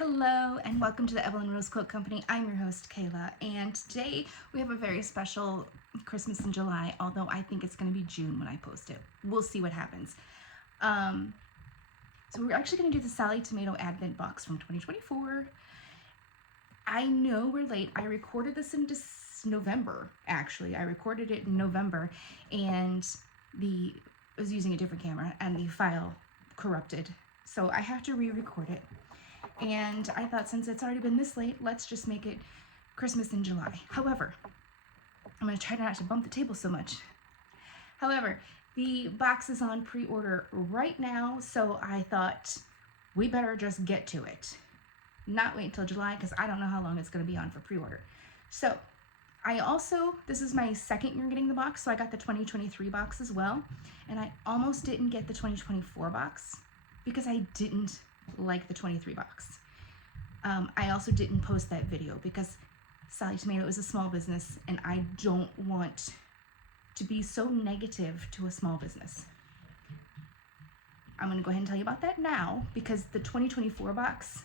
Hello and welcome to the Evelyn Rose Quilt Company. I'm your host Kayla, and today we have a very special Christmas in July, although I think it's going to be June when I post it. We'll see what happens. So we're actually going to do the Sallie Tomato Advent Box from 2024. I know we're late. I recorded this in November, actually. I recorded it in November, and I was using a different camera, and the file corrupted. So I have to re-record it. And I thought, since it's already been this late, let's just make it Christmas in July. However, I'm going to try not to bump the table so much. However, the box is on pre-order right now, so I thought we better just get to it. Not wait until July, because I don't know how long it's going to be on for pre-order. So, this is my second year getting the box, so I got the 2023 box as well. And I almost didn't get the 2024 box because I didn't like the 23 box. I also didn't post that video because Sallie Tomato is a small business and I don't want to be so negative to a small business. I'm going to go ahead and tell you about that now because the 2024 box,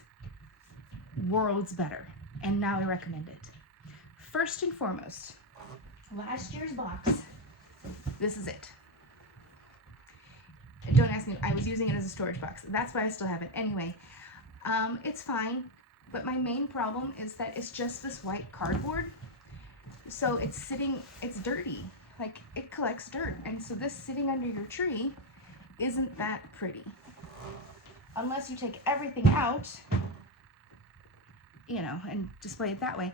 worlds better, and now I recommend it. First and foremost, last year's box, this is it. Don't ask me, I was using it as a storage box. That's why I still have it. Anyway, it's fine, but my main problem is that it's just this white cardboard. So it's dirty. Like, it collects dirt. And so this sitting under your tree isn't that pretty. Unless you take everything out, and display it that way.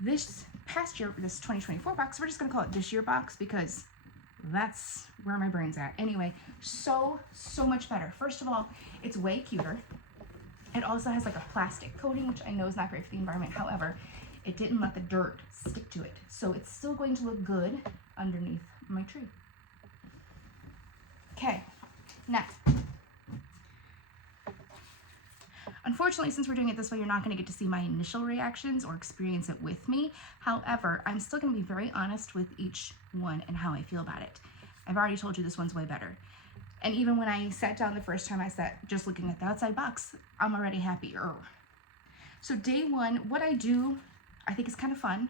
This past year, this 2024 box, we're just gonna call it this year box because that's where my brain's at. Anyway, so much better. First of all, it's way cuter. It also has like a plastic coating, which I know is not great for the environment. However, it didn't let the dirt stick to it. So it's still going to look good underneath my tree. Okay, now, unfortunately, since we're doing it this way, you're not going to get to see my initial reactions or experience it with me. However, I'm still going to be very honest with each one and how I feel about it. I've already told you this one's way better. And even when I sat down the first time, I sat just looking at the outside box, I'm already happier. So day one, what I do, I think is kind of fun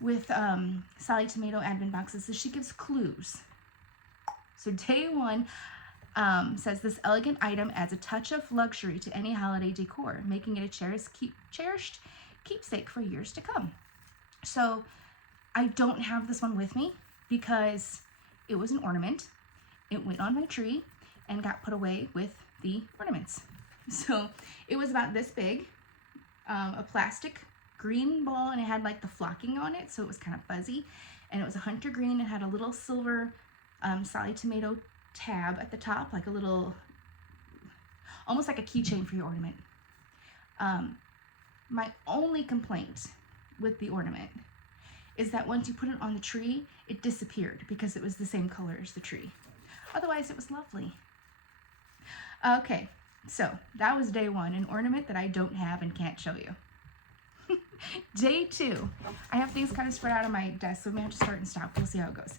with Sallie Tomato Advent boxes is she gives clues. So day one, says this elegant item adds a touch of luxury to any holiday decor, making it a cherished keepsake for years to come. So I don't have this one with me because it was an ornament. It went on my tree and got put away with the ornaments. So it was about this big, a plastic green ball, and it had like the flocking on it, so it was kind of fuzzy. And it was a hunter green. It had a little silver Sallie Tomato tab at the top, like a little, almost like a keychain for your ornament. My only complaint with the ornament is that once you put it on the tree, it disappeared because it was the same color as the tree. Otherwise, it was lovely. Okay, so that was day one, an ornament that I don't have and can't show you. Day two, I have things kind of spread out on my desk, so we may have to start and stop. We'll see how it goes.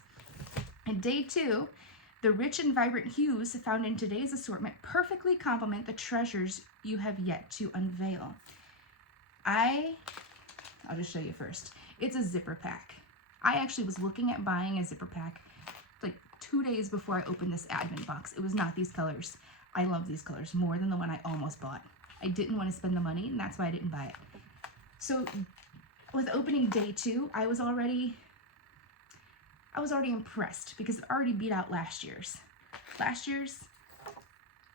And day two, the rich and vibrant hues found in today's assortment perfectly complement the treasures you have yet to unveil. I'll just show you first. It's a zipper pack. I actually was looking at buying a zipper pack like 2 days before I opened this Advent box. It was not these colors. I love these colors more than the one I almost bought. I didn't want to spend the money, and that's why I didn't buy it. So with opening day two, I was already impressed because it already beat out last year's. Last year's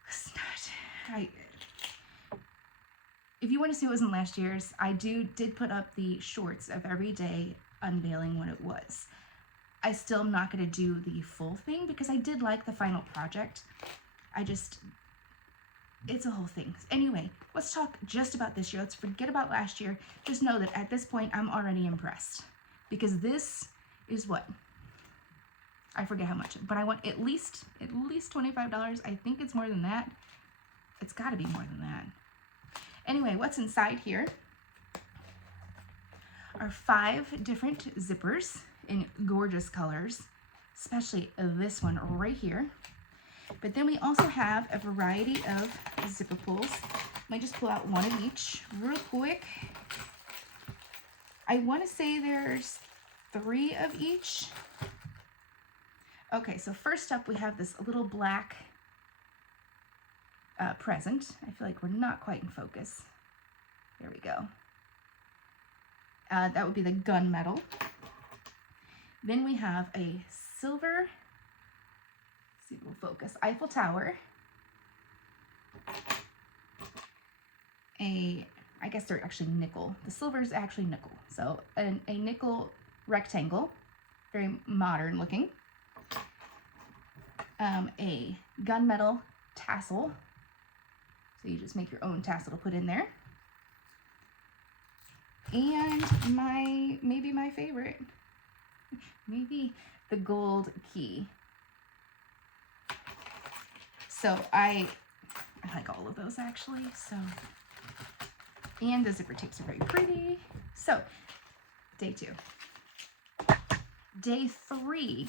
was not. If you want to see what was in last year's, I did put up the shorts of every day unveiling what it was. I still am not going to do the full thing because I did like the final project. It's a whole thing. Anyway, let's talk just about this year. Let's forget about last year. Just know that at this point, I'm already impressed because this is what? I forget how much, but I want at least $25. I think it's more than that. It's got to be more than that. Anyway, what's inside here are 5 different zippers in gorgeous colors, especially this one right here. But then we also have a variety of zipper pulls. Let me just pull out one of each real quick. I want to say there's 3 of each. Okay, so first up we have this little black present. I feel like we're not quite in focus. There we go. That would be the gunmetal. Then we have a silver, let's see if we'll focus, Eiffel Tower. I guess they're actually nickel. The silver is actually nickel. So a nickel rectangle, very modern looking. A gunmetal tassel. So you just make your own tassel to put in there. And maybe my favorite, maybe the gold key. So I like all of those actually. So, and the zipper tapes are very pretty. So day 2. Day 3,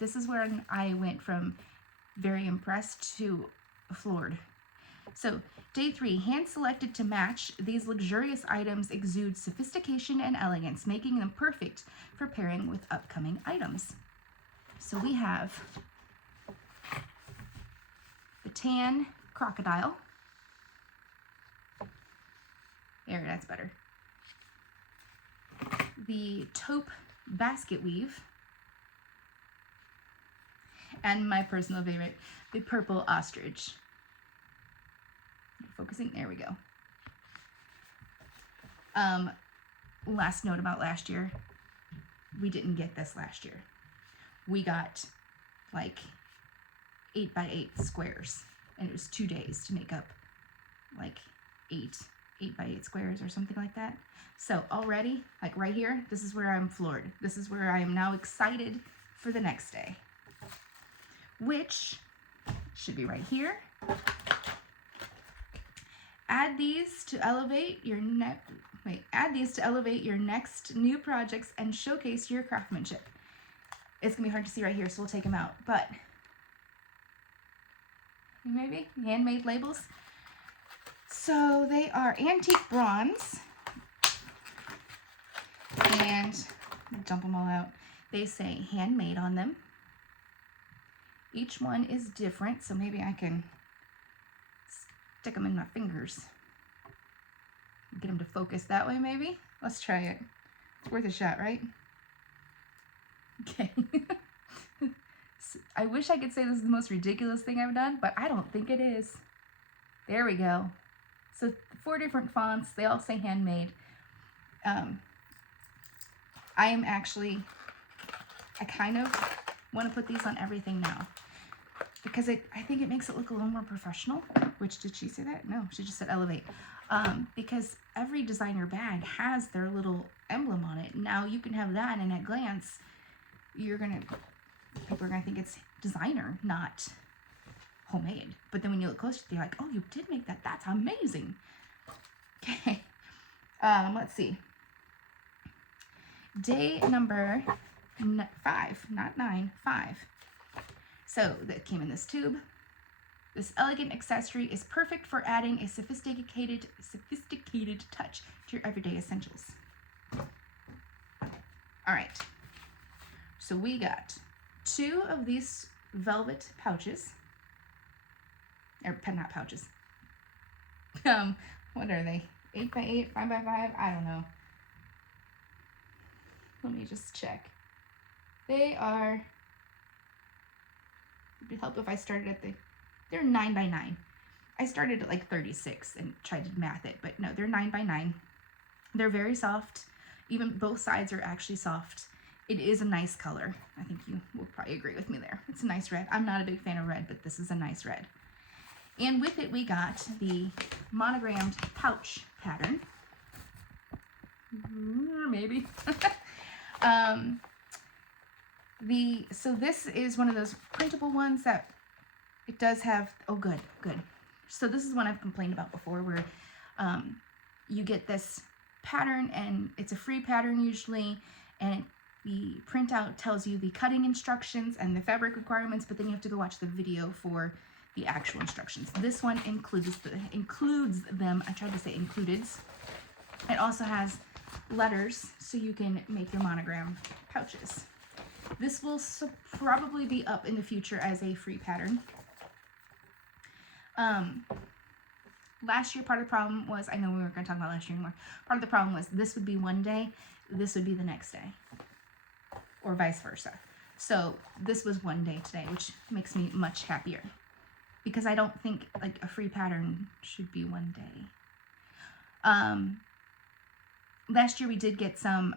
this is where I went from very impressed to floored. So day 3, hand selected to match, these luxurious items exude sophistication and elegance, making them perfect for pairing with upcoming items. So we have the tan crocodile. There, that's better. The taupe basket weave. And my personal favorite, the purple ostrich. Focusing, there we go. Last note about last year, we didn't get this last year. We got like 8x8 squares, and it was 2 days to make up like 8x8 squares or something like that. So already, like right here, this is where I'm floored. This is where I am now excited for the next day, which should be right here. Add these to elevate your next new projects and showcase your craftsmanship. It's gonna be hard to see right here, so we'll take them out. But maybe handmade labels. So they are antique bronze, and dump them all out. They say handmade on them. Each one is different, so maybe I can stick them in my fingers. Get them to focus that way, maybe? Let's try it. It's worth a shot, right? Okay. I wish I could say this is the most ridiculous thing I've done, but I don't think it is. There we go. So 4 different fonts. They all say handmade. I kind of want to put these on everything now, because I think it makes it look a little more professional. Which, did she say that? No, she just said elevate. Because every designer bag has their little emblem on it. Now you can have that, and at glance, people are gonna think it's designer, not homemade. But then when you look closer, they're like, oh, you did make that. That's amazing. Okay. Let's see. Day number 5, not 9, 5. So that came in this tube. This elegant accessory is perfect for adding a sophisticated touch to your everyday essentials. All right. So we got 2 of these velvet pouches. Or not pouches. What are they? 8x8, 5x5? I don't know. Let me just check. They are, it would help if I started at they're 9x9. I started at like 36 and tried to math it, but no, they're 9x9. They're very soft. Even both sides are actually soft. It is a nice color. I think you will probably agree with me there. It's a nice red. I'm not a big fan of red, but this is a nice red. And with it, we got the monogrammed pouch pattern. Maybe. So this is one of those printable ones that it does have, oh good. So this is one I've complained about before, where you get this pattern, and it's a free pattern usually, and the printout tells you the cutting instructions and the fabric requirements, but then you have to go watch the video for the actual instructions. This one includes them. I tried to say included. It also has letters so you can make your monogram pouches. This will probably be up in the future as a free pattern. Last year, part of the problem was, I know we weren't going to talk about last year anymore. Part of the problem was this would be one day, this would be the next day, or vice versa. So this was one day today, which makes me much happier, because I don't think like a free pattern should be one day. Last year we did get some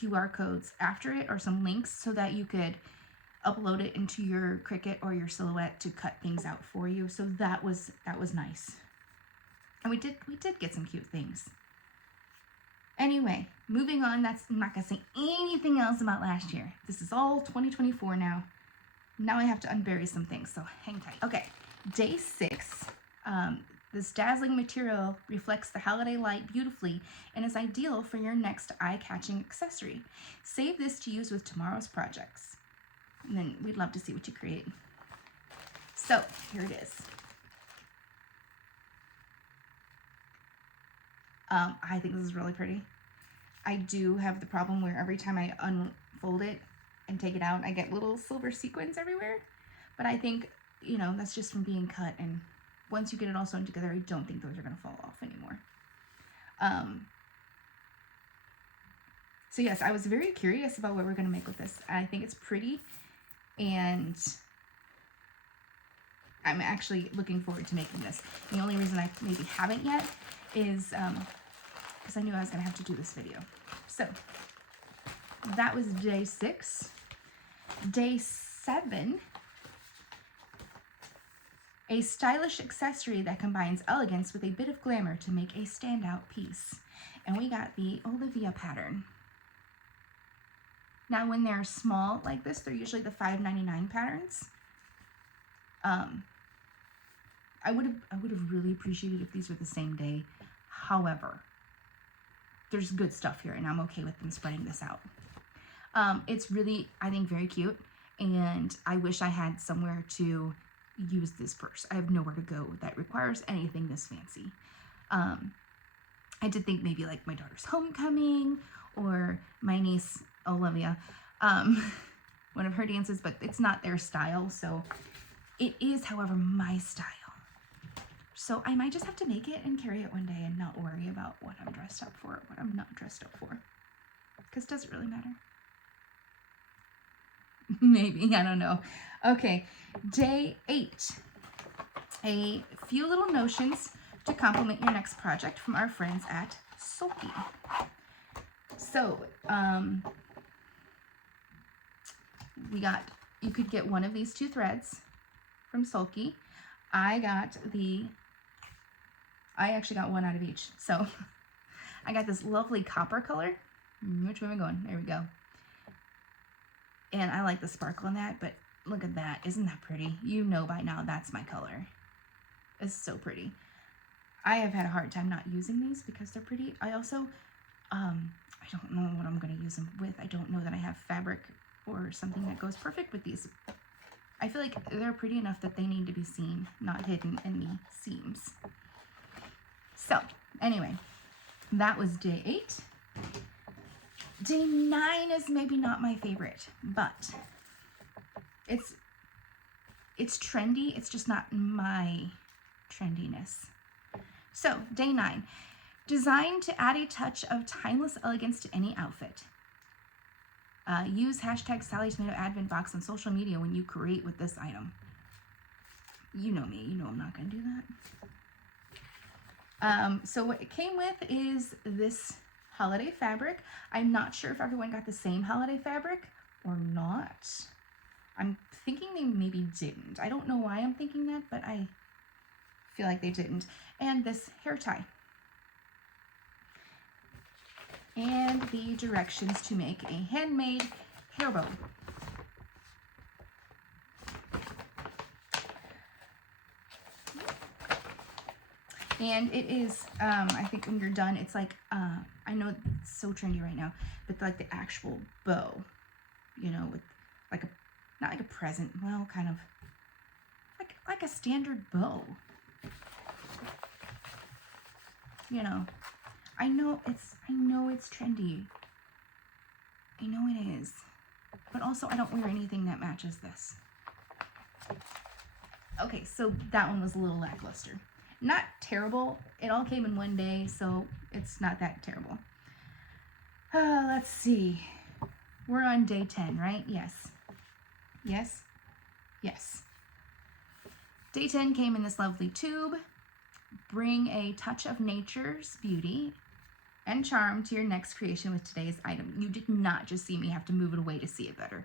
QR codes after it, or some links, so that you could upload it into your Cricut or your Silhouette to cut things out for you. So that was nice. And we did get some cute things. Anyway, moving on. I'm not gonna say anything else about last year. This is all 2024 now. Now I have to unbury some things, so hang tight. Okay, day 6. This dazzling material reflects the holiday light beautifully and is ideal for your next eye-catching accessory. Save this to use with tomorrow's projects. And then we'd love to see what you create. So here it is. I think this is really pretty. I do have the problem where every time I unfold it and take it out, I get little silver sequins everywhere. But I think, you know, that's just from being cut, and once you get it all sewn together, I don't think those are going to fall off anymore. So yes, I was very curious about what we're going to make with this. I think it's pretty, and I'm actually looking forward to making this. The only reason I maybe haven't yet is because I knew I was going to have to do this video. So that was day 6. Day 7, a stylish accessory that combines elegance with a bit of glamour to make a standout piece. And we got the Olivia pattern. Now when they're small like this, they're usually the $5.99 patterns. I would have really appreciated if these were the same day. However, there's good stuff here, and I'm okay with them spreading this out. It's really, I think, very cute, and I wish I had somewhere to use this purse. I have nowhere to go that requires anything this fancy. I did think maybe like my daughter's homecoming or my niece Olivia, one of her dances, but it's not their style. So it is, however, my style. So I might just have to make it and carry it one day and not worry about what I'm dressed up for or what I'm not dressed up for. Because does it really matter? Maybe, I don't know. Okay, day 8. A few little notions to complement your next project from our friends at Sulky. So, you could get one of these 2 threads from Sulky. I actually got one out of each. So I got this lovely copper color. Which way am I going? There we go. And I like the sparkle in that, but look at that. Isn't that pretty? You know by now that's my color. It's so pretty. I have had a hard time not using these because they're pretty. I also, I don't know what I'm going to use them with. I don't know that I have fabric or something that goes perfect with these. I feel like they're pretty enough that they need to be seen, not hidden in the seams. So, anyway, that was day 8. Day 9 is maybe not my favorite, but it's trendy. It's just not my trendiness. So, day 9. Designed to add a touch of timeless elegance to any outfit. Use hashtag Sallie Tomato Advent Box on social media when you create with this item. You know me. You know I'm not going to do that. So what it came with is this holiday fabric. I'm not sure if everyone got the same holiday fabric or not. I'm thinking they maybe didn't. I don't know why I'm thinking that, but I feel like they didn't. And this hair tie. And the directions to make a handmade hair bow. And it is, I think when you're done, it's like, I know it's so trendy right now, but like the actual bow, you know, with like not like a present, well, kind of like like a standard bow. You know, I know it's trendy. I know it is. But also I don't wear anything that matches this. Okay, so that one was a little lackluster. Not terrible. It all came in one day, so it's not that terrible. Let's see. We're on day 10, right? Yes. Yes? Yes. Day 10 came in this lovely tube. Bring a touch of nature's beauty and charm to your next creation with today's item. You did not just see me have to move it away to see it better.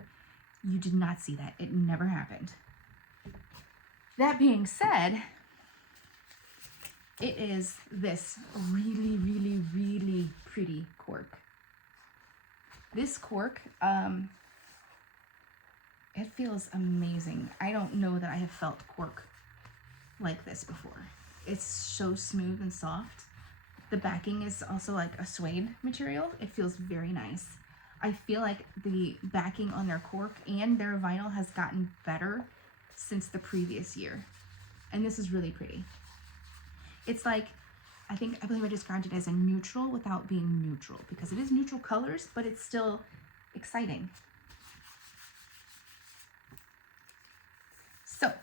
You did not see that. It never happened. That being said, it is this really, really, really pretty cork. This cork, it feels amazing. I don't know that I have felt cork like this before. It's so smooth and soft. The backing is also like a suede material. It feels very nice. I feel like the backing on their cork and their vinyl has gotten better since the previous year. And this is really pretty. It's like, I believe I described it as a neutral without being neutral, because it is neutral colors, but it's still exciting. So,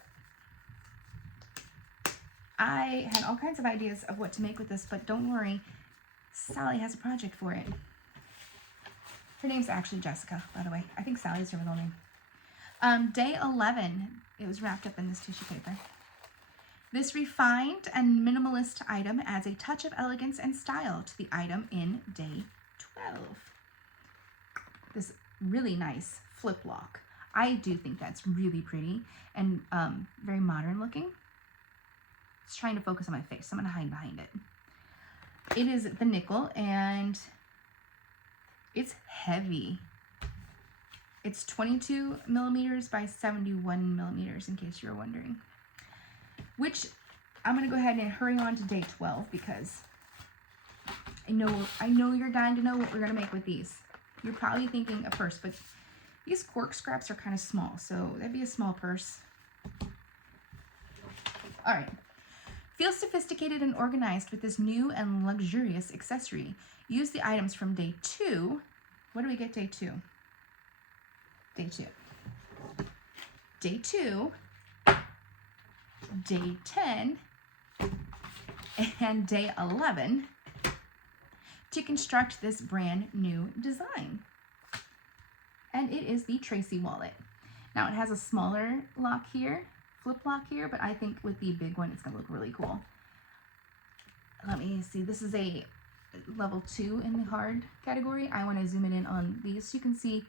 I had all kinds of ideas of what to make with this, but don't worry, Sallie has a project for it. Her name's actually Jessica, by the way. I think Sallie's her middle name. Day 11, it was wrapped up in this tissue paper. This refined and minimalist item adds a touch of elegance and style to the item in day 12. This really nice flip lock. I do think that's really pretty and very modern looking. It's trying to focus on my face, so I'm going to hide behind it. It is the nickel, and it's heavy. It's 22 millimeters by 71 millimeters, in case you were wondering. Which I'm going to go ahead and hurry on to day 12, because I know you're dying to know what we're going to make with these. You're probably thinking a purse, but these cork scraps are kind of small, so that'd be a small purse. All right. Feel sophisticated and organized with this new and luxurious accessory. Use the items from day 2. What do we get day 2? Day 2. Day 2, day 10, and day 11 to construct this brand new design. And it is the Tracy wallet. Now it has a smaller lock here, flip lock here, but I think with the big one, it's gonna look really cool. Let me see, this is a level 2 in the hard category. I wanna zoom in on these so you can see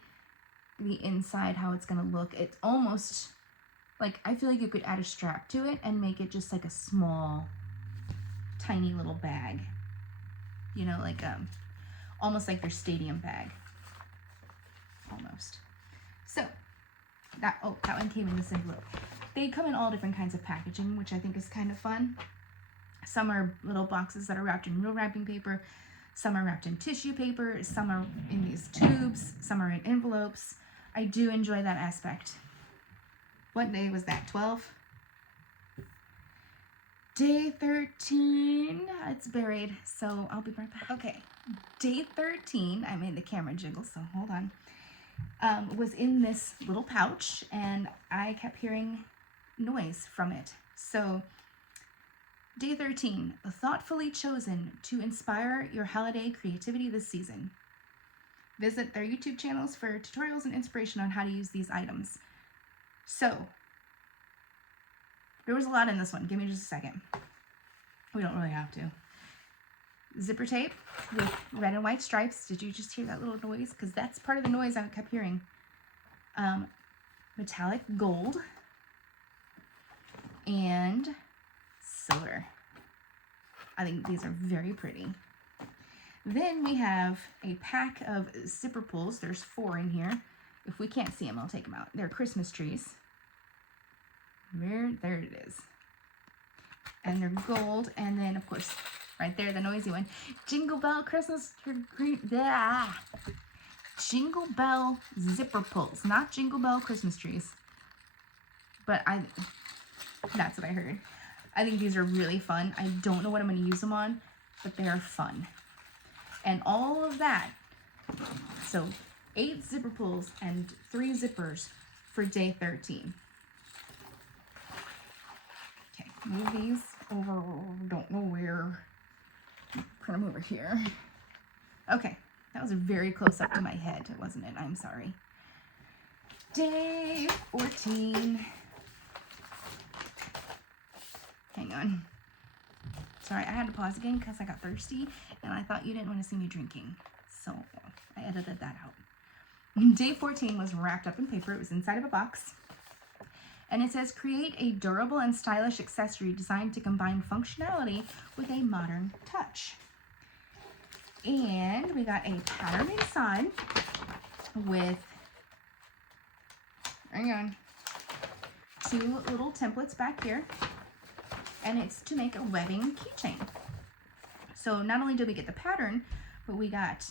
the inside, how it's gonna look. It's almost like, I feel like you could add a strap to it and make it just like a small, tiny little bag. You know, like almost like their stadium bag. Almost. So, that one came in this envelope. They come in all different kinds of packaging, which I think is kind of fun. Some are little boxes that are wrapped in real wrapping paper. Some are wrapped in tissue paper. Some are in these tubes. Some are in envelopes. I do enjoy that aspect. What day was that? 12? Day 13. It's buried, so I'll be right back. Okay. Day 13, I made the camera jiggle, so hold on. Was in this little pouch, and I kept hearing noise from it. So, day 13, thoughtfully chosen to inspire your holiday creativity this season. Visit their YouTube channels for tutorials and inspiration on how to use these items. So, there was a lot in this one. Give me just a second. We don't really have to. Zipper tape with red and white stripes. Did you just hear that little noise? Because that's part of the noise I kept hearing. Metallic gold and silver. I think these are very pretty. Then we have a pack of zipper pulls. There's 4 in here. If we can't see them, I'll take them out. They're Christmas trees. There it is. And they're gold. And then, of course, right there, the noisy one. Jingle Bell Christmas tree. Jingle Bell zipper pulls. Not Jingle Bell Christmas trees. But That's what I heard. I think these are really fun. I don't know what I'm going to use them on, but they are fun. And all of that, so 8 zipper pulls and 3 zippers for day 13. Okay, move these over, don't know where. Put them over here. Okay, that was very close up to my head, wasn't it? I'm sorry. Day 14. Hang on. Sorry, I had to pause again because I got thirsty and I thought you didn't want to see me drinking. So I edited that out. Day 14 was wrapped up in paper. It was inside of a box. And it says, create a durable and stylish accessory designed to combine functionality with a modern touch. And we got a pattern inside with, hang on, 2 little templates back here. And it's to make a webbing keychain. So not only did we get the pattern, but we got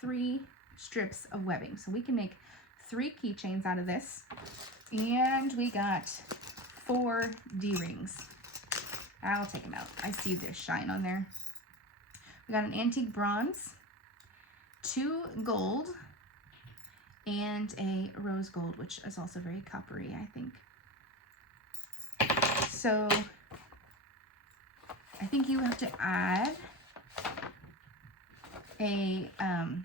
3 strips of webbing. So we can make 3 keychains out of this. And we got 4 D-rings. I'll take them out. I see there's shine on there. We got an antique bronze, 2 gold, and a rose gold, which is also very coppery, I think. So I think you have to add a, hang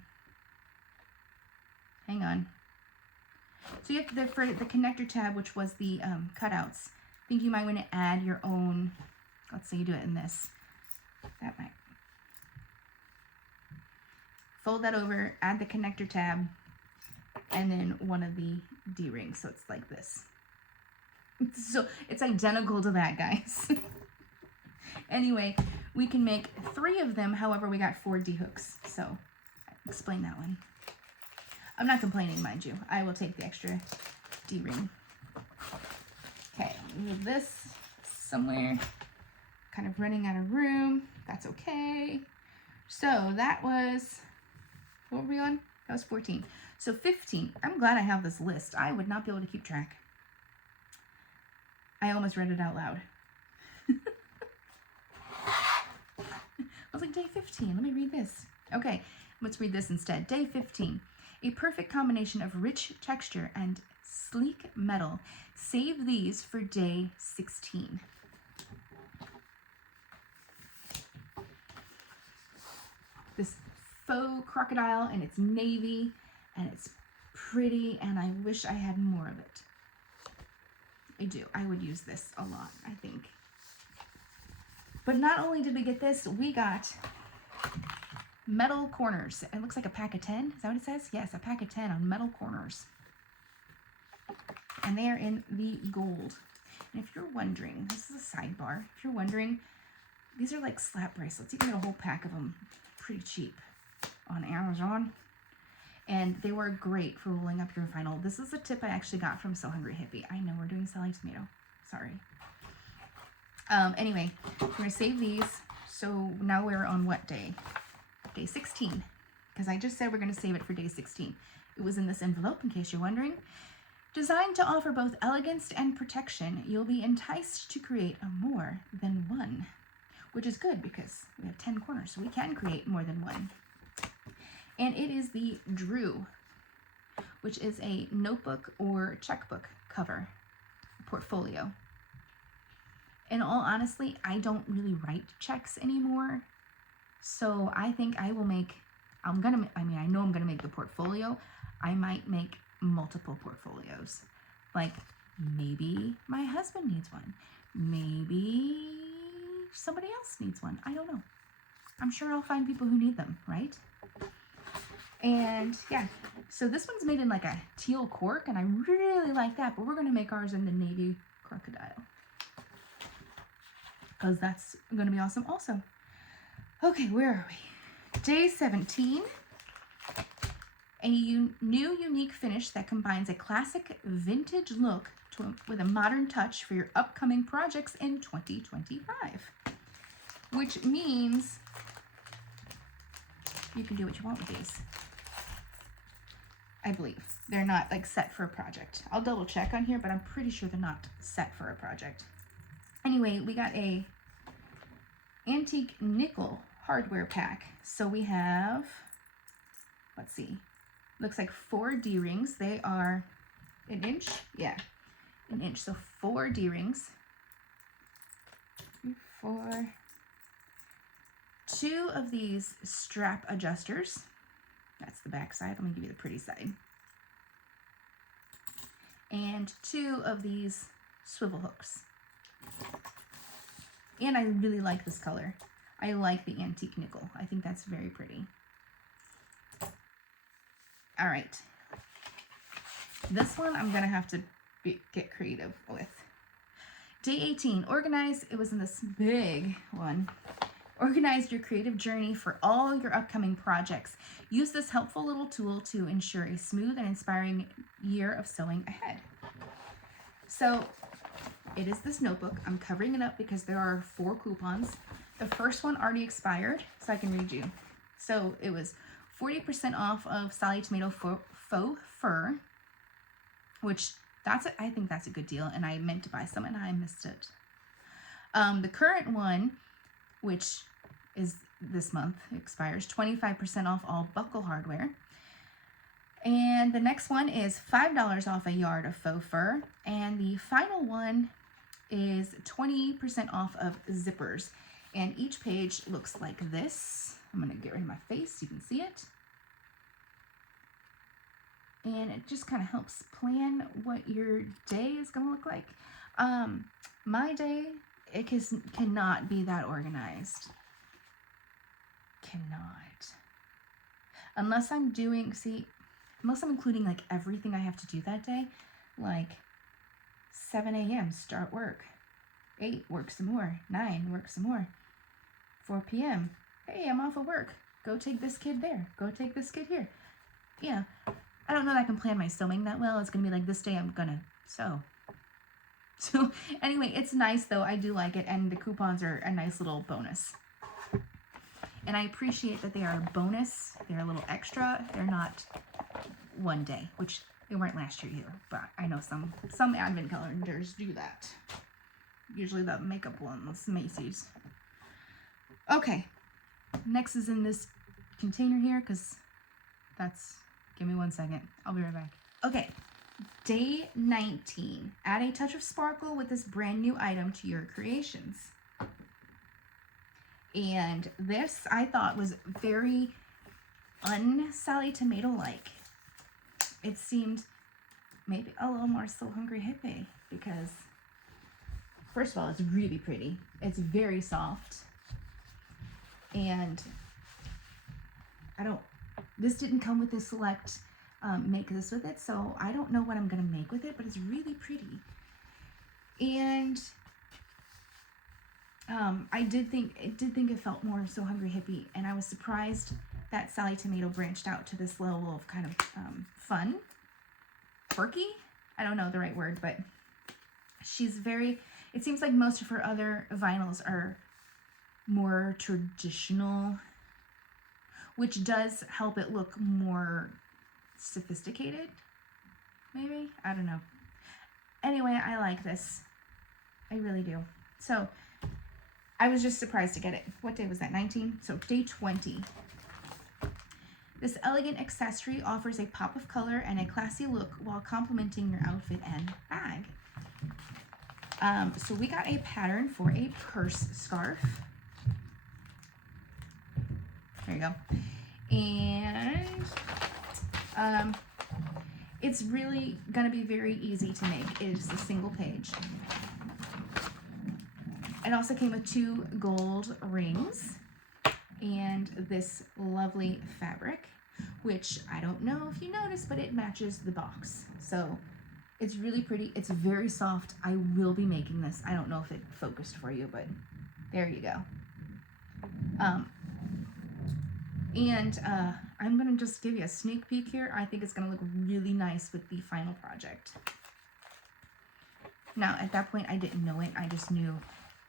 on. So you have to, for the connector tab, which was the cutouts, I think you might want to add your own, let's say you do it in this. That might. Fold that over, add the connector tab, and then one of the D-rings. So it's like this. So it's identical to that, guys. Anyway, we can make 3 of them. However, we got 4 D-hooks. So explain that one. I'm not complaining, mind you. I will take the extra D-ring. Okay, move this somewhere. Kind of running out of room. That's okay. So that was, what were we on? That was 14. So 15. I'm glad I have this list. I would not be able to keep track. I almost read it out loud. I was like, day 15. Let me read this. Okay, let's read this instead. Day 15. A perfect combination of rich texture and sleek metal. Save these for day 16. This faux crocodile, and it's navy, and it's pretty, and I wish I had more of it. I do. I would use this a lot, I think. But not only did we get this, we got metal corners. It looks like a pack of 10. Is that what it says? Yes, a pack of 10 on metal corners. And they are in the gold. And if you're wondering, this is a sidebar. If you're wondering, these are like slap bracelets. You can get a whole pack of them pretty cheap on Amazon. And they were great for rolling up your vinyl. This is a tip I actually got from So Hungry Hippie. I know we're doing Sallie Tomato. Sorry. Anyway, we're going to save these. So now we're on what day? Day 16. Because I just said we're going to save it for day 16. It was in this envelope, in case you're wondering. Designed to offer both elegance and protection, you'll be enticed to create a more than one. Which is good because we have 10 corners, so we can create more than one. And it is the Drew, which is a notebook or checkbook cover portfolio. In all honesty, I don't really write checks anymore. So I think I will make, I know I'm gonna make the portfolio. I might make multiple portfolios. Like maybe my husband needs one. Maybe somebody else needs one. I don't know. I'm sure I'll find people who need them, right? And yeah, so this one's made in like a teal cork, and I really like that, but we're gonna make ours in the navy crocodile, because that's gonna be awesome also. Okay, where are we? Day 17. A new unique finish that combines a classic vintage look with a modern touch for your upcoming projects in 2025. Which means you can do what you want with these. I believe. They're not like set for a project. I'll double check on here, but I'm pretty sure they're not set for a project. Anyway, we got a antique nickel hardware pack. So we have, let's see, looks like 4 D-rings. They are an inch. Yeah, an inch. So 4 D-rings. 4. 2 of these strap adjusters. That's the back side. Let me give you the pretty side. And 2 of these swivel hooks. And I really like this color. I like the antique nickel. I think that's very pretty. All right. This one I'm going to have to get creative with. Day 18, organize. It was in this big one. Organize your creative journey for all your upcoming projects. Use this helpful little tool to ensure a smooth and inspiring year of sewing ahead. So it is this notebook. I'm covering it up because there are 4 coupons. The first one already expired, so I can read you. So it was 40% off of Sallie Tomato faux fur, which I think that's a good deal, and I meant to buy some and I missed it. The current one, which is this month, expires 25% off all buckle hardware. And the next one is $5 off a yard of faux fur. And the final one is 20% off of zippers. And each page looks like this. I'm going to get rid of my face so you can see it. And it just kind of helps plan what your day is going to look like. My day, it cannot be that organized. Cannot. Unless I'm including like everything I have to do that day, like 7 a.m. start work, 8 work some more, 9 work some more, 4 p.m. hey, I'm off of work. Go take this kid there. Go take this kid here. Yeah, I don't know that I can plan my sewing that well. It's going to be like this day I'm going to sew. So anyway, it's nice though. I do like it, and the coupons are a nice little bonus. And I appreciate that they are a bonus. They're a little extra. They're not one day, which they weren't last year either. But I know some advent calendars do that. Usually the makeup ones, Macy's. Okay, next is in this container here, because give me 1 second. I'll be right back. Okay, day 19. Add a touch of sparkle with this brand new item to your creations. And this I thought was very un-Sallie Tomato-like. It seemed maybe a little more So Hungry Hippie, because first of all, it's really pretty. It's very soft. And this didn't come with a select make this with it, so I don't know what I'm gonna make with it, but it's really pretty. And I did think it felt more So Hungry Hippie, and I was surprised that Sallie Tomato branched out to this level of kind of fun, quirky. I don't know the right word, but it seems like most of her other vinyls are more traditional, which does help it look more sophisticated, maybe? I don't know. Anyway, I like this. I really do. So I was just surprised to get it. What day was that? 19? So day 20. This elegant accessory offers a pop of color and a classy look while complementing your outfit and bag. So we got a pattern for a purse scarf. There you go. And it's really gonna be very easy to make. It is a single page. It also came with 2 gold rings and this lovely fabric, which I don't know if you noticed, but it matches the box. So it's really pretty. It's very soft. I will be making this. I don't know if it focused for you, but there you go. I'm going to just give you a sneak peek here. I think it's going to look really nice with the final project. Now, at that point, I didn't know it. I just knew,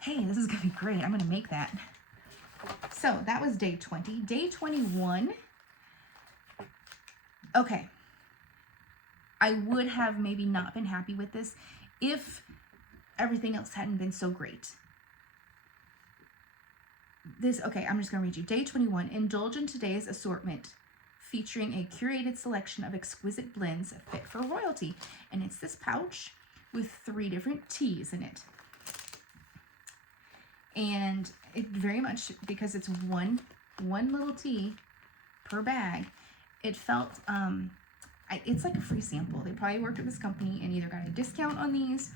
hey, this is going to be great. I'm going to make that. So that was day 20. Day 21. Okay. I would have maybe not been happy with this if everything else hadn't been so great. Okay, I'm just going to read you. Day 21, indulge in today's assortment, featuring a curated selection of exquisite blends fit for royalty. And it's this pouch with 3 different teas in it. And it very much, because it's one little tea per bag, it felt, it's like a free sample. They probably worked with this company and either got a discount on these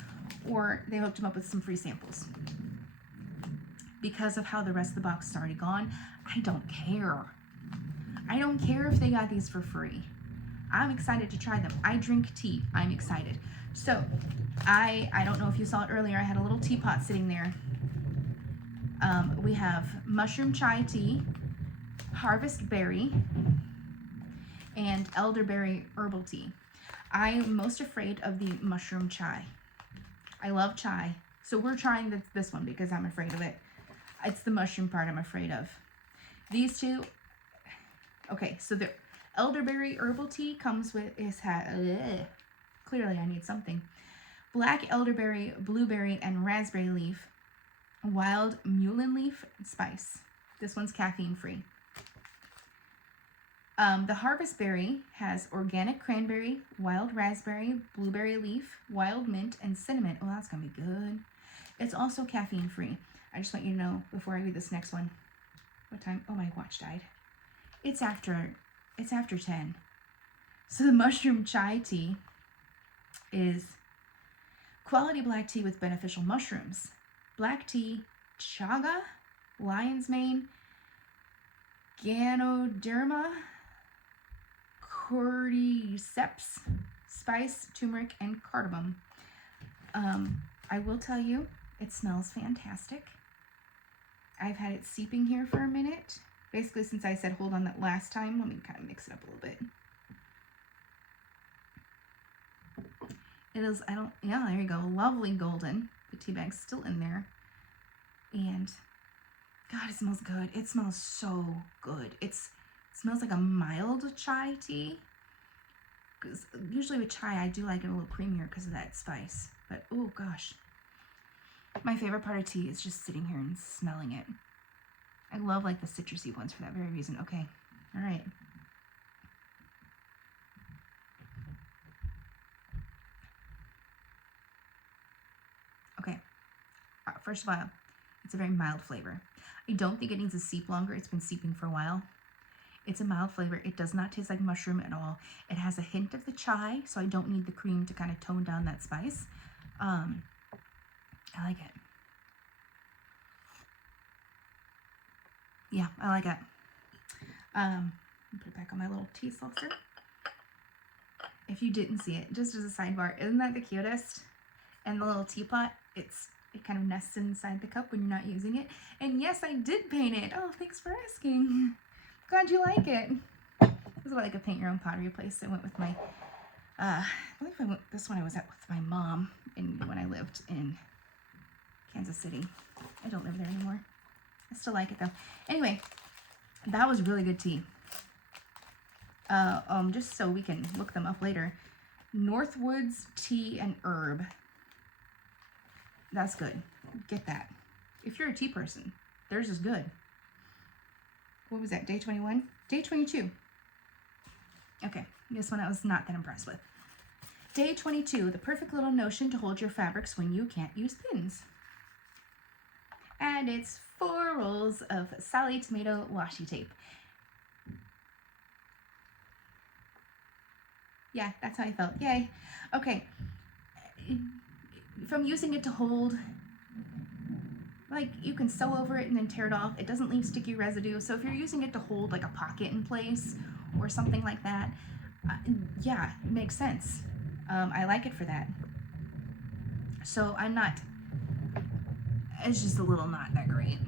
or they hooked them up with some free samples. Because of how the rest of the box is already gone, I don't care. I don't care if they got these for free. I'm excited to try them. I drink tea. I'm excited. So, I don't know if you saw it earlier. I had a little teapot sitting there. We have mushroom chai tea, harvest berry, and elderberry herbal tea. I'm most afraid of the mushroom chai. I love chai. So we're trying this one because I'm afraid of it. It's the mushroom part I'm afraid of. These two, okay, so the elderberry herbal tea comes with, clearly I need something. Black elderberry, blueberry, and raspberry leaf, wild mullein leaf spice. This one's caffeine free. The harvest berry has organic cranberry, wild raspberry, blueberry leaf, wild mint, and cinnamon. Oh, that's gonna be good. It's also caffeine free. I just want you to know before I read this next one. What time? Oh, my watch died. It's after 10. So the mushroom chai tea is quality black tea with beneficial mushrooms. Black tea, chaga, lion's mane, ganoderma, cordyceps, spice, turmeric, and cardamom. I will tell you, it smells fantastic. I've had it seeping here for a minute. Basically, since I said hold on that last time, let me kind of mix it up a little bit. It is, yeah, there you go. Lovely golden. The tea bag's still in there. And, God, it smells good. It smells so good. It smells like a mild chai tea. Because usually with chai, I do like it a little creamier because of that spice. But, oh, gosh. My favorite part of tea is just sitting here and smelling it. I love like the citrusy ones for that very reason. Okay, all right. Okay, first of all, it's a very mild flavor. I don't think it needs to seep longer. It's been seeping for a while. It's a mild flavor. It does not taste like mushroom at all. It has a hint of the chai, so I don't need the cream to kind of tone down that spice. I like it. Yeah, I like it. Put it back on my little tea saucer. If you didn't see it, just as a sidebar, isn't that the cutest? And the little teapot, it kind of nests inside the cup when you're not using it. And yes, I did paint it. Oh, thanks for asking. Glad you like it. This is like a paint your own pottery place. I went with my, I believe this one I was at with my mom when I lived in Kansas City. I don't live there anymore. I still like it though. Anyway, that was really good tea. Just so we can look them up later. Northwoods Tea and Herb. That's good. Get that. If you're a tea person, theirs is good. What was that, day 21? Day 22. Okay, this one I was not that impressed with. Day 22, the perfect little notion to hold your fabrics when you can't use pins. And it's 4 rolls of Sallie Tomato washi tape. Yeah, that's how I felt. Yay. Okay. From using it to hold, like, you can sew over it and then tear it off. It doesn't leave sticky residue. So if you're using it to hold like a pocket in place or something like that, yeah, it makes sense. I like it for that. So it's just a little not that great.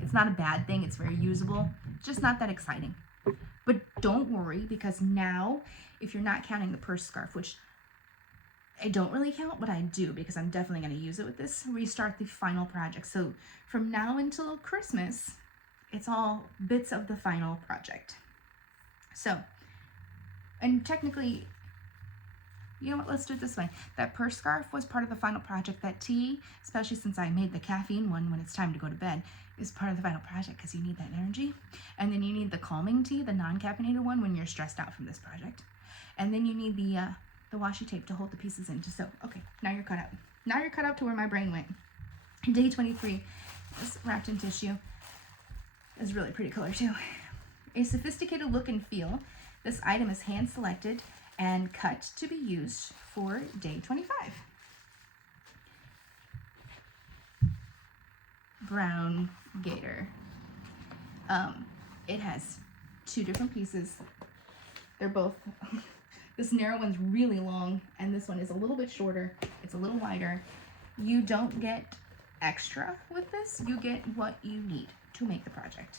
It's not a bad thing. It's very usable. Just not that exciting. But don't worry, because now, if you're not counting the purse scarf, which I don't really count, but I do because I'm definitely going to use it with this, restart the final project. So from now until Christmas, it's all bits of the final project. So, and technically, You know what, let's do it this way. That purse scarf was part of the final project. That tea, especially since I made the caffeine one when it's time to go to bed, is part of the final project because you need that energy. And then you need the calming tea, the non-caffeinated one, when you're stressed out from this project. And then you need the washi tape to hold the pieces in to sew. Okay, now you're cut out. Now you're cut out to where my brain went. Day 23 is wrapped in tissue. It's really pretty color too. A sophisticated look and feel. This item is hand selected and cut to be used for day 25. Brown gator. It has two different pieces. They're both, this narrow one's really long and this one is a little bit shorter. It's a little wider. You don't get extra with this. You get what you need to make the project,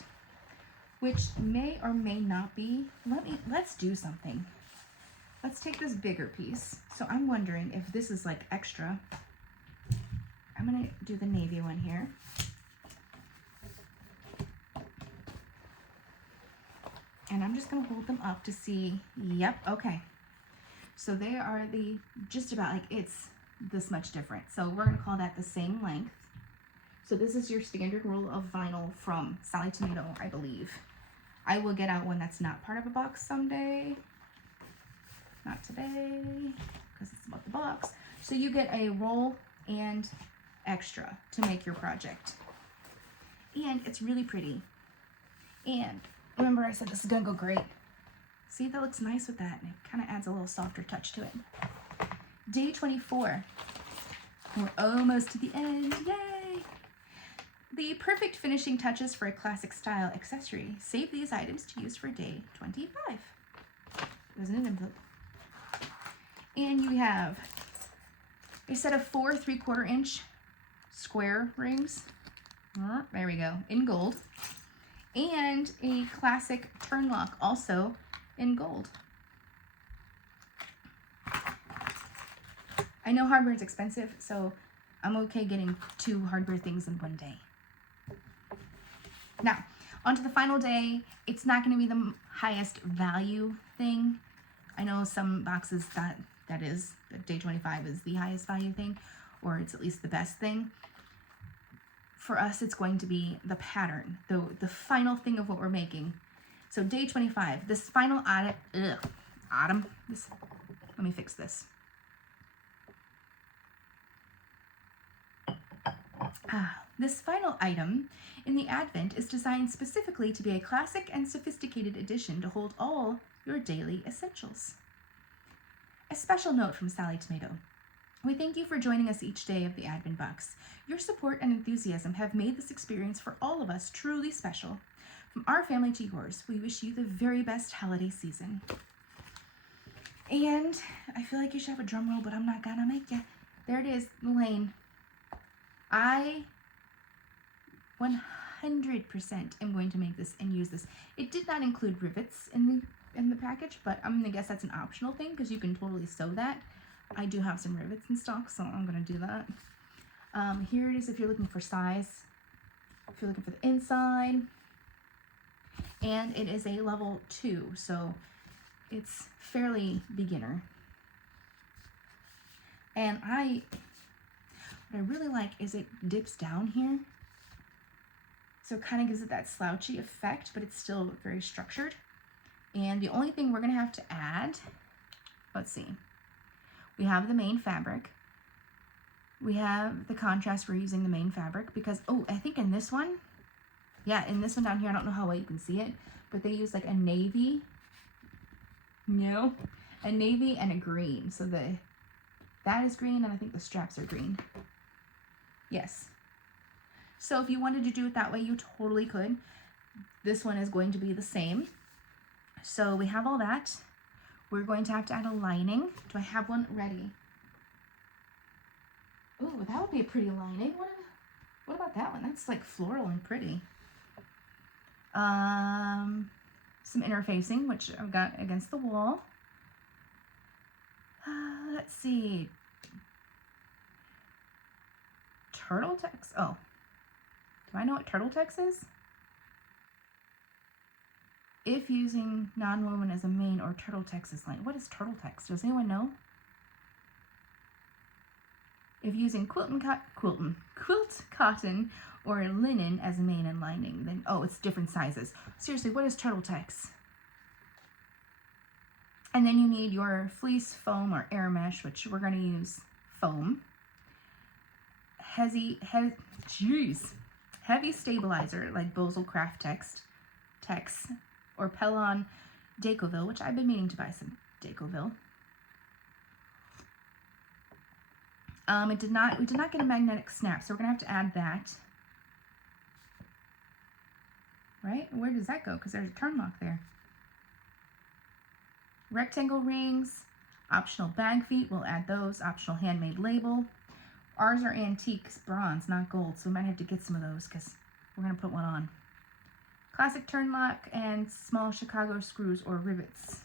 which may or may not be. Let's do something. Let's take this bigger piece. So I'm wondering if this is like extra. I'm gonna do the navy one here. And I'm just gonna hold them up to see, yep, okay. So they are just about like it's this much different. So we're gonna call that the same length. So this is your standard roll of vinyl from Sallie Tomato, I believe. I will get out one that's not part of a box someday. Not today, because it's about the box. So you get a roll and extra to make your project. And it's really pretty. And remember I said this is gonna go great. See, that looks nice with that. And it kind of adds a little softer touch to it. Day 24. We're almost to the end, yay! The perfect finishing touches for a classic style accessory. Save these items to use for day 25. There's an envelope. And you have a set of 4 3/4-inch square rings. There we go, in gold. And a classic turn lock, also in gold. I know hardware is expensive, so I'm okay getting 2 hardware things in one day. Now, on to the final day. It's not going to be the highest value thing. I know some boxes that day 25 is the highest value thing, or it's at least the best thing. For us, it's going to be the pattern, the final thing of what we're making. So day 25, this final let me fix this. This final item in the Advent is designed specifically to be a classic and sophisticated addition to hold all your daily essentials. A special note from Sallie Tomato. We thank you for joining us each day of the Advent Box. Your support and enthusiasm have made this experience for all of us truly special. From our family to yours, we wish you the very best holiday season. And I feel like you should have a drum roll, but I'm not gonna make it. There it is, Elaine. I 100% am going to make this and use this. It did not include rivets in the package, but I'm gonna guess that's an optional thing because you can totally sew that. I do have some rivets in stock, so I'm gonna do that. Here it is if you're looking for size, if you're looking for the inside. And it is a level 2, so it's fairly beginner. And what I really like is it dips down here. So it kind of gives it that slouchy effect, but it's still very structured. And the only thing we're gonna have to add, let's see. We have the main fabric. We have the contrast. We're using the main fabric because, I think in this one, in this one down here, I don't know how well you can see it, but they use like a navy, a navy and a green. So that is green, and I think the straps are green. Yes. So if you wanted to do it that way, you totally could. This one is going to be the same. So we have all that. We're going to have to add a lining. Do I have one ready? Oh, that would be a pretty lining. What about that one? That's like floral and pretty. Some interfacing, which I've got against the wall. Let's see. Turtle text. Oh, do I know what turtle text is? If using non-woven as a main or turtle text is line. What is turtle text? Does anyone know? If using quilt cotton or linen as main and lining, then, oh, it's different sizes. Seriously, what is Turtle Tex? And then you need your fleece, foam, or air mesh, which we're going to use foam. Heavy stabilizer like Bosel Craft Tex or Pellon Decoville, which I've been meaning to buy some Decoville. We did not get a magnetic snap, so we're gonna have to add that. Right? Where does that go? Because there's a turn lock there. Rectangle rings, optional bag feet, we'll add those. Optional handmade label. Ours are antiques, bronze, not gold, so we might have to get some of those because we're gonna put one on. Classic turn lock and small Chicago screws or rivets,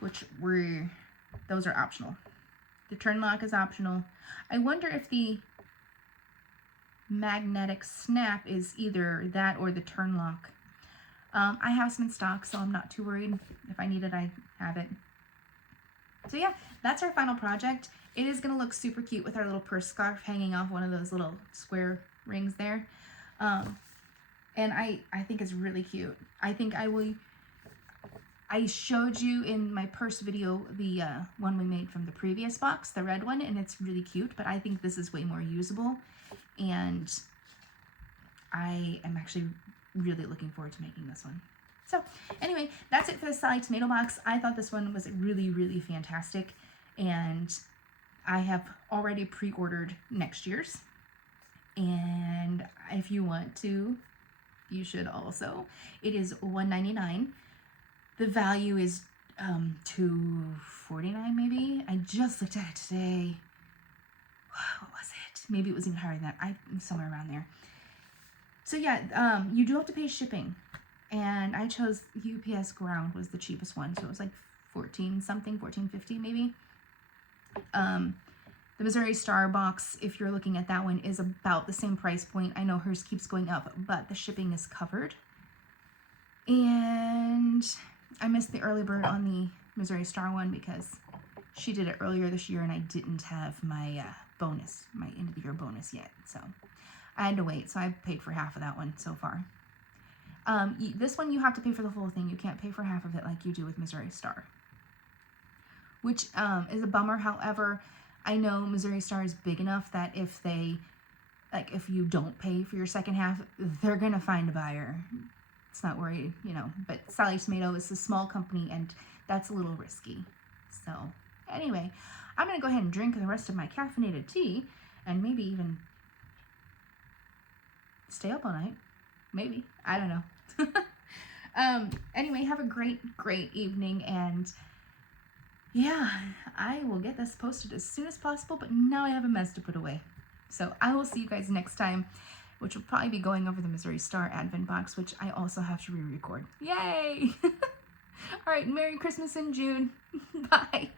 which those are optional. The turn lock is optional. I wonder if the magnetic snap is either that or the turn lock. I have some in stock, so I'm not too worried. If I need it, I have it. So yeah, that's our final project. It is going to look super cute with our little purse scarf hanging off one of those little square rings there. And I think it's really cute. I think I showed you in my purse video the one we made from the previous box, the red one, and it's really cute, but I think this is way more usable, and I am actually really looking forward to making this one. So anyway, that's it for the Sallie Tomato box. I thought this one was really, really fantastic, and I have already pre-ordered next year's, and if you want to, you should also. It is $1.99. The value is $2.49 maybe. I just looked at it today. What was it? Maybe it was even higher than that. Somewhere around there. So yeah, you do have to pay shipping, and I chose UPS Ground was the cheapest one, so it was like $14.50 maybe. The Missouri Star box, if you're looking at that one, is about the same price point. I know hers keeps going up, but the shipping is covered. And I missed the early bird on the Missouri Star one because she did it earlier this year and I didn't have my bonus, my end of the year bonus yet. So I had to wait. So I paid for half of that one so far. This one you have to pay for the whole thing. You can't pay for half of it like you do with Missouri Star, which is a bummer. However, I know Missouri Star is big enough that if you don't pay for your second half, they're going to find a buyer. It's not worried, but Sallie Tomato is a small company and that's a little risky. So anyway, I'm going to go ahead and drink the rest of my caffeinated tea and maybe even stay up all night. Maybe. I don't know. Anyway, have a great evening, and yeah, I will get this posted as soon as possible, but now I have a mess to put away. So I will see you guys next time, which will probably be going over the Missouri Star Advent box, which I also have to re-record. Yay! All right, Merry Christmas in June. Bye.